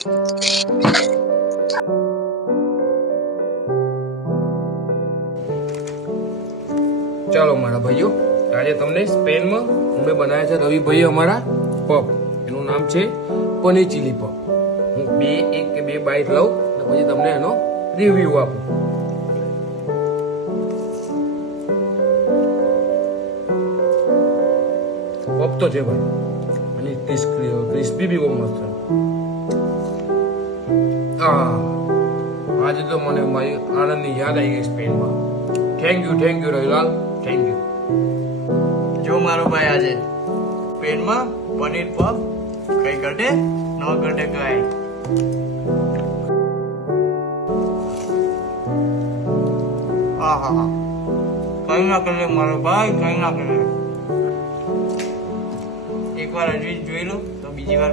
ચાલો મારા ભાઈઓ, આજે તમને સ્પેનમાં અમે બનાવ્યા છે રવિભાઈ અમારા પફ. એનું નામ છે પનીર ચીલી પફ. હું એક કે બે બાઈટ લઉં અને પછી તમને એનો રિવ્યુ આપું. પફ તો છે ભાઈ, અને ક્રિસ્પી બી બહુ મસ્ત છે. આજે તો મને મારી આનંદની યાદ આવી ગઈ સ્પેનમાં. Thank you Ravilal, thank you. જો મારો ભાઈ આજે સ્પેનમાં પનીર પફ કઈ ઘટે ન ઘટે કઈ. આહા, કઈ ના કરે મારો ભાઈ, કઈ ના કરે. એકવાર હજી જોઈ લો તો બીજી વાર